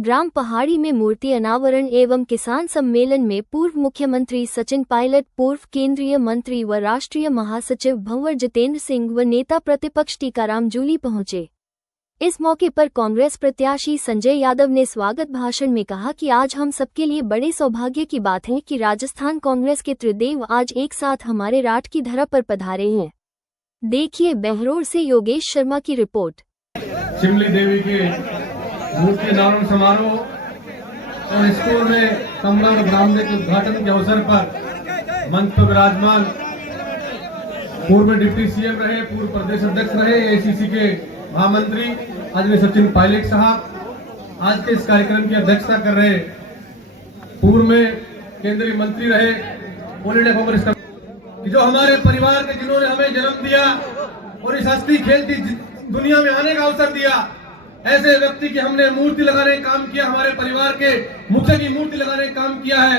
ग्राम पहाड़ी में मूर्ति अनावरण एवं किसान सम्मेलन में पूर्व मुख्यमंत्री सचिन पायलट, पूर्व केंद्रीय मंत्री व राष्ट्रीय महासचिव भंवर जितेंद्र सिंह व नेता प्रतिपक्ष टीकाराम जूली पहुंचे। इस मौके पर कांग्रेस प्रत्याशी संजय यादव ने स्वागत भाषण में कहा कि आज हम सबके लिए बड़े सौभाग्य की बात है कि राजस्थान कांग्रेस के त्रिदेव आज एक साथ हमारे राठ की धरा पर पधारे हैं। देखिए बहरोड से योगेश शर्मा की रिपोर्ट। शिमली देवी के मूर्ति अनावरण समारोह और स्कूल में सम्मान बरामदे के उद्घाटन के अवसर पर मंच पर विराजमान पूर्व डिप्टी सीएम रहे, पूर्व प्रदेश अध्यक्ष रहे, एआईसीसी के महामंत्री आदरणीय सचिन पायलट साहब आज के इस कार्यक्रम की अध्यक्षता कर रहे, पूर्व में केंद्रीय मंत्री रहे, ऑल इंडिया कांग्रेस का जो हमारे परिवार के जिन्होंने हमें जन्म दिया और इस हंसती खेलती दुनिया में आने का अवसर दिया, ऐसे व्यक्ति की हमने मूर्ति लगाने का काम किया, हमारे परिवार के मुखिया की मूर्ति लगाने का काम किया है।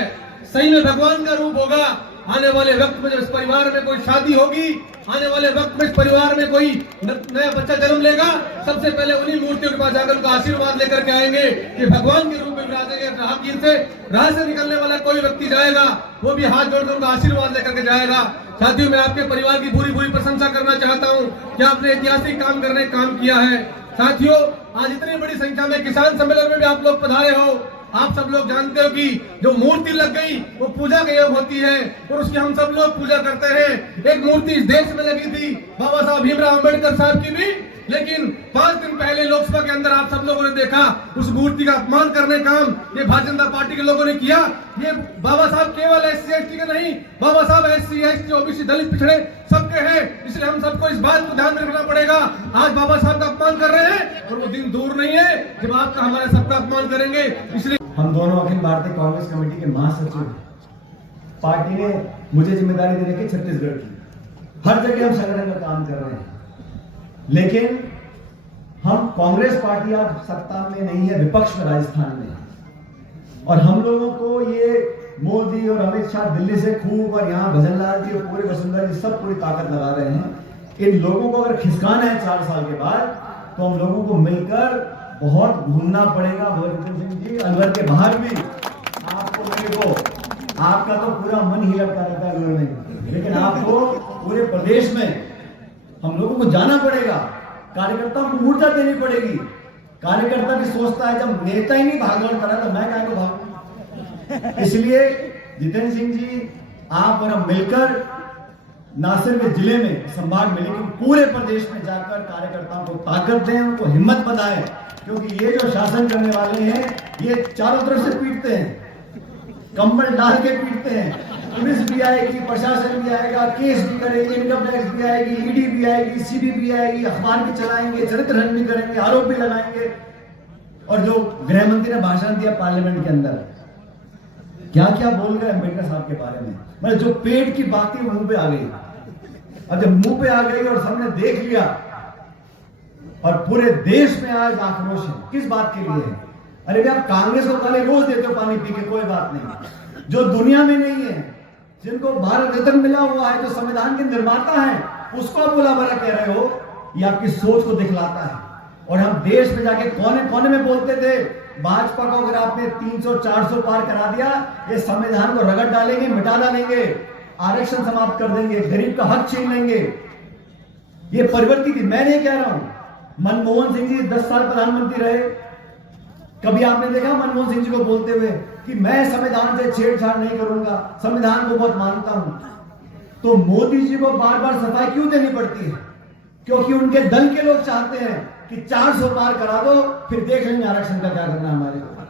सही में भगवान का रूप होगा। आने वाले वक्त में जब इस परिवार में कोई शादी होगी, आने वाले वक्त में इस परिवार में कोई नया बच्चा जन्म लेगा, सबसे पहले उन्हीं मूर्तियों के पास जाकर उनका आशीर्वाद लेकर के आएंगे कि भगवान के रूप में विराजेंगे। राह से निकलने वाला कोई व्यक्ति जाएगा, वो भी हाथ जोड़कर उनका आशीर्वाद लेकर के जाएगा। साथियों, मैं आपके परिवार की पूरी प्रशंसा करना चाहता हूँ कि आपने ऐतिहासिक काम करने का काम किया है। साथियों, आज इतनी बड़ी संख्या में किसान सम्मेलन में भी आप लोग पधारे हो। आप सब लोग जानते हो कि जो मूर्ति लग गई वो पूजा के योग होती है और उसकी हम सब लोग पूजा करते हैं। एक मूर्ति इस देश में लगी थी बाबा साहब भीमराव अम्बेडकर साहब की भी, लेकिन 5 दिन पहले लोकसभा के अंदर आप सब लोगों ने देखा उस मूर्ति का अपमान करने का काम ये भारतीय जनता पार्टी के लोगों ने किया। ये बाबा साहब केवल SC ST के नहीं, बाबा साहब SC ST OBC दलित पिछड़े सबके हैं, इसलिए हम सबको इस बात को ध्यान में रखना पड़ेगा। आज बाबा साहब का अपमान कर रहे हैं और वो दिन दूर नहीं है जब आपका हमारे सबका अपमान करेंगे। इसलिए हम दोनों अखिल भारतीय कांग्रेस कमेटी के महासचिव, पार्टी ने मुझे जिम्मेदारी दे रखी छत्तीसगढ़ की। हर जगह हम संगठन में काम कर रहे हैं, लेकिन हम कांग्रेस पार्टी आज सत्ता में नहीं है, विपक्ष में राजस्थान में। और हम लोगों को ये मोदी और अमित शाह दिल्ली से खूब और यहाँ भजनलाल जी और पूरे वसुंधरा जी सब पूरी ताकत लगा रहे हैं। इन लोगों को अगर खिसकाना है 4 साल के बाद, तो हम लोगों को मिलकर बहुत घूमना पड़ेगा। भगत सिंह जी, अलवर के बाहर भी आपको मेरे को, आपका तो पूरा मन ही लटका रहता है अलवर में, लेकिन आपको पूरे प्रदेश में हम लोगों को जाना पड़ेगा। कार्यकर्ताओं को ऊर्जा देनी पड़ेगी। कार्यकर्ता भी सोचता है जब नेता ही नहीं भागदौड़ करा तो मैं काहे को भागूं। इसलिए जितेंद्र सिंह जी, आप और हम मिलकर न सिर्फ जिले में, संभाग में, लेकिन पूरे प्रदेश में जाकर कार्यकर्ताओं को ताकत दें, उनको हिम्मत बताएं, क्योंकि ये जो शासन करने वाले हैं ये चारों तरफ से पीटते हैं, कंबल डाल के पीटते हैं। पुलिस भी आएगी, प्रशासन भी आएगा, केस भी करेगी, इनकम टैक्स भी आएगी, ईडी भी आएगी, सीबी भी आएगी, अखबार भी चलाएंगे, चरित्र हनन भी करेंगे, आरोप भी लगाएंगे। और जो गृह मंत्री ने भाषण दिया पार्लियामेंट के अंदर, क्या क्या बोल गए अम्बेडकर साहब के बारे में, मतलब जो पेट की बातें मुंह पे आ गई। अब जब मुंह पे आ गई और सबने देख लिया और पूरे देश में आज आक्रोश है, किस बात के लिए है? अरे आप कांग्रेस को गाली रोज देते हो पानी पी के, कोई बात नहीं। जो दुनिया में नहीं है, जिनको भारत रत्न मिला हुआ है, जो संविधान के निर्माता है, उसको बुला भला कह रहे हो, ये आपकी सोच को दिखलाता है। और हम देश में जाके कोने कोने में बोलते थे भाजपा को अगर आपने 300-400 पार करा दिया, ये संविधान को रगड़ डालेंगे, मिटा डालेंगे, आरक्षण समाप्त कर देंगे, गरीब का हक छीन लेंगे। ये प्रवृत्ति थी। मैं नहीं कह रहा हूं। मनमोहन सिंह जी 10 साल प्रधानमंत्री रहे, कभी आपने देखा मनमोहन सिंह जी को बोलते हुए कि मैं संविधान से छेड़छाड़ नहीं करूंगा, संविधान को बहुत मानता हूं? तो मोदी जी को बार बार सफाई क्यों देनी पड़ती है? क्योंकि उनके दल के लोग चाहते हैं कि 400 पार करा दो, फिर देख लेंगे आरक्षण का क्या करना हमारे को।